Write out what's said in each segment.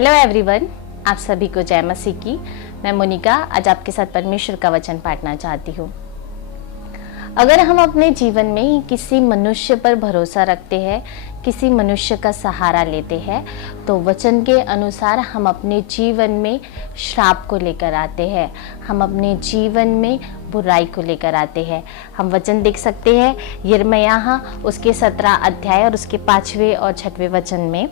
Hello everyone, आप सभी को जय मसीह की। मैं मोनिका आज आपके साथ परमेश्वर का वचन बांटना चाहती हूँ। अगर हम अपने जीवन में किसी मनुष्य पर भरोसा रखते हैं, किसी मनुष्य का सहारा लेते हैं, तो वचन के अनुसार हम अपने जीवन में श्राप को लेकर आते हैं, हम अपने जीवन में बुराई को लेकर आते हैं। हम वचन देख सकते हैं यिर्मयाह उसके 17 अध्याय और उसके 5वें और 6वें वचन में,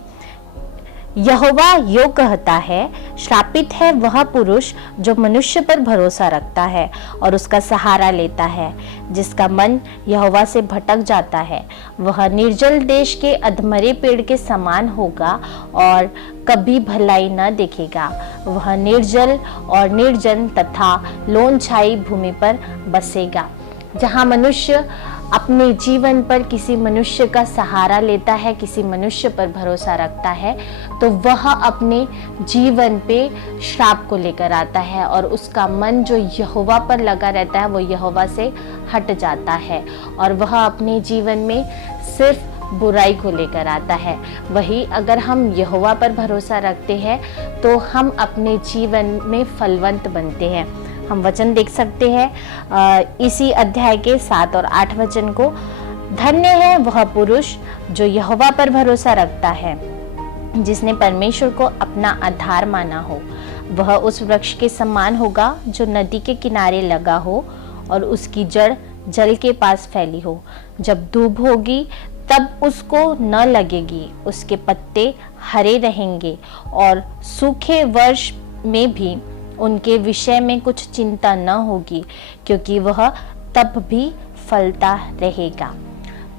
यहोवा यो कहता है, श्रापित है वह पुरुष जो मनुष्य पर भरोसा रखता है और उसका सहारा लेता है, जिसका मन यहोवा से भटक जाता है। वह निर्जल देश के अधमरे पेड़ के समान होगा और कभी भलाई न देखेगा। वह निर्जल और निर्जन तथा लोन छाई भूमि पर बसेगा। जहाँ मनुष्य अपने जीवन पर किसी मनुष्य का सहारा लेता है, किसी मनुष्य पर भरोसा रखता है, तो वह अपने जीवन पे श्राप को लेकर आता है और उसका मन जो यहोवा पर लगा रहता है वो यहोवा से हट जाता है और वह अपने जीवन में सिर्फ बुराई को लेकर आता है। वही अगर हम यहोवा पर भरोसा रखते हैं तो हम अपने जीवन में फलवंत बनते हैं। हम वचन देख सकते हैं इसी अध्याय के 7 और 8 वचन को, धन्य है वह पुरुष जो यहोवा पर भरोसा रखता है, जिसने परमेश्वर को अपना आधार माना हो। वह उस वृक्ष के समान होगा जो नदी के किनारे लगा हो और उसकी जड़ जल के पास फैली हो। जब धूप होगी तब उसको न लगेगी, उसके पत्ते हरे रहेंगे और सूखे वर्ष में भी उनके विषय में कुछ चिंता न होगी, क्योंकि वह तब भी फलता रहेगा।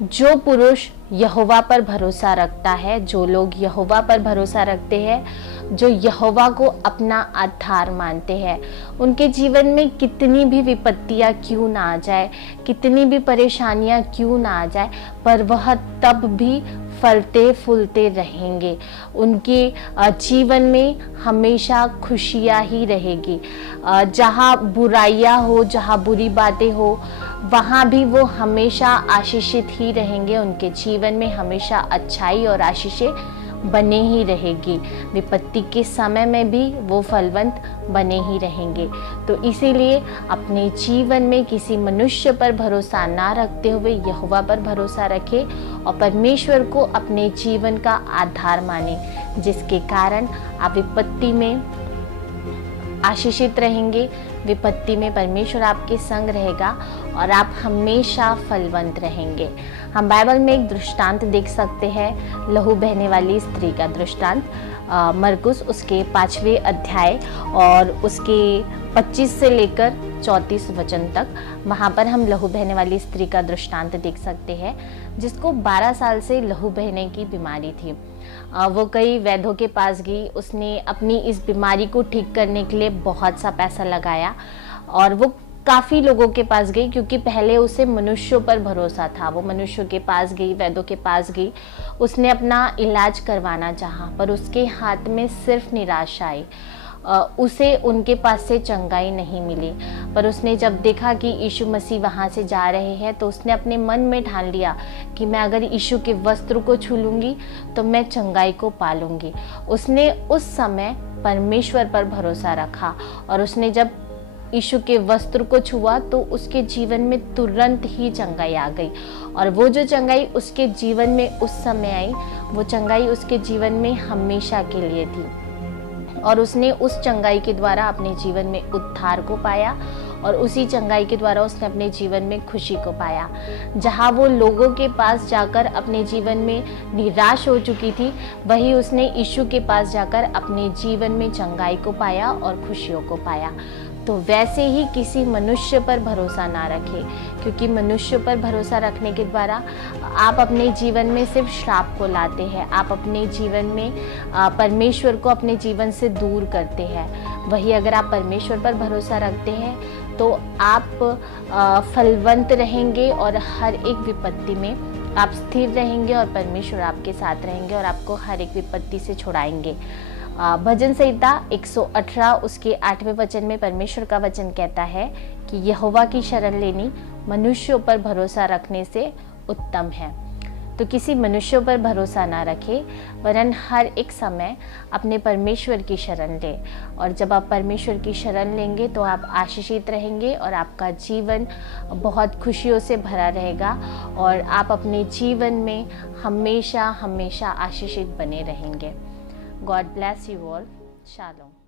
जो पुरुष यहोवा पर भरोसा रखता है, जो लोग यहोवा पर भरोसा रखते हैं, जो यहोवा को अपना आधार मानते हैं, उनके जीवन में कितनी भी विपत्तियां क्यों ना आ जाए, कितनी भी परेशानियां क्यों ना आ जाए, पर वह तब भी फलते फूलते रहेंगे। उनके जीवन में हमेशा खुशियां ही रहेगी। जहाँ बुराइयां हो, जहाँ बुरी बातें हो, वहाँ भी वो हमेशा आशीषित ही रहेंगे। उनके जीवन में हमेशा अच्छाई और आशीषें बने ही रहेगी। विपत्ति के समय में भी वो फलवंत बने ही रहेंगे। तो इसीलिए अपने जीवन में किसी मनुष्य पर भरोसा ना रखते हुए यहोवा पर भरोसा रखें और परमेश्वर को अपने जीवन का आधार माने, जिसके कारण आप विपत्ति में आशीषित रहेंगे। विपत्ति में परमेश्वर आपके संग रहेगा और आप हमेशा फलवंत रहेंगे। हम बाइबल में एक दृष्टांत देख सकते हैं, लहू बहने वाली स्त्री का दृष्टांत, मरकुस उसके 5वें अध्याय और उसके 25 से लेकर 34 वचन तक। वहाँ पर हम लहू बहने वाली स्त्री का दृष्टांत देख सकते हैं, जिसको 12 साल से लहू बहने की बीमारी थी। वो कई वैद्यों के पास गई, उसने अपनी इस बीमारी को ठीक करने के लिए बहुत सा पैसा लगाया और वो काफ़ी लोगों के पास गई, क्योंकि पहले उसे मनुष्यों पर भरोसा था। वो मनुष्यों के पास गई, वैद्यों के पास गई, उसने अपना इलाज करवाना चाहा, पर उसके हाथ में सिर्फ निराशा आई। उसे उनके पास से चंगाई नहीं मिली। पर उसने जब देखा कि यीशु मसीह वहाँ से जा रहे हैं, तो उसने अपने मन में ठान लिया कि मैं अगर यीशु के वस्त्र को छू लूँगी तो मैं चंगाई को पा लूँगी। उसने उस समय परमेश्वर पर भरोसा रखा और उसने जब यीशु के वस्त्र को छुआ तो उसके जीवन में तुरंत ही चंगाई आ गई। और वो जो चंगाई उसके जीवन में उस समय आई, वो चंगाई उसके जीवन में हमेशा के लिए थी और उसने उस चंगाई के द्वारा अपने जीवन में उद्धार को पाया और उसी चंगाई के द्वारा उसने अपने जीवन में खुशी को पाया। जहाँ वो लोगों के पास जाकर अपने जीवन में निराश हो चुकी थी, वही उसने यीशु के पास जाकर अपने जीवन में चंगाई को पाया और खुशियों को पाया। तो वैसे ही किसी मनुष्य पर भरोसा ना रखें, क्योंकि मनुष्य पर भरोसा रखने के द्वारा आप अपने जीवन में सिर्फ श्राप को लाते हैं। आप अपने जीवन में परमेश्वर को अपने जीवन से दूर करते हैं। वही अगर आप परमेश्वर पर भरोसा रखते हैं तो आप फलवंत रहेंगे और हर एक विपत्ति में आप स्थिर रहेंगे और परमेश्वर आपके साथ रहेंगे और आपको हर एक विपत्ति से छुड़ाएंगे। भजन संहिता 118 उसके 8वें वचन में परमेश्वर का वचन कहता है कि यहोवा की शरण लेनी मनुष्यों पर भरोसा रखने से उत्तम है। तो किसी मनुष्य पर भरोसा ना रखें, वरन हर एक समय अपने परमेश्वर की शरण लें। और जब आप परमेश्वर की शरण लेंगे तो आप आशीषित रहेंगे और आपका जीवन बहुत खुशियों से भरा रहेगा और आप अपने जीवन में हमेशा हमेशा आशीषित बने रहेंगे। God bless you all. Shalom.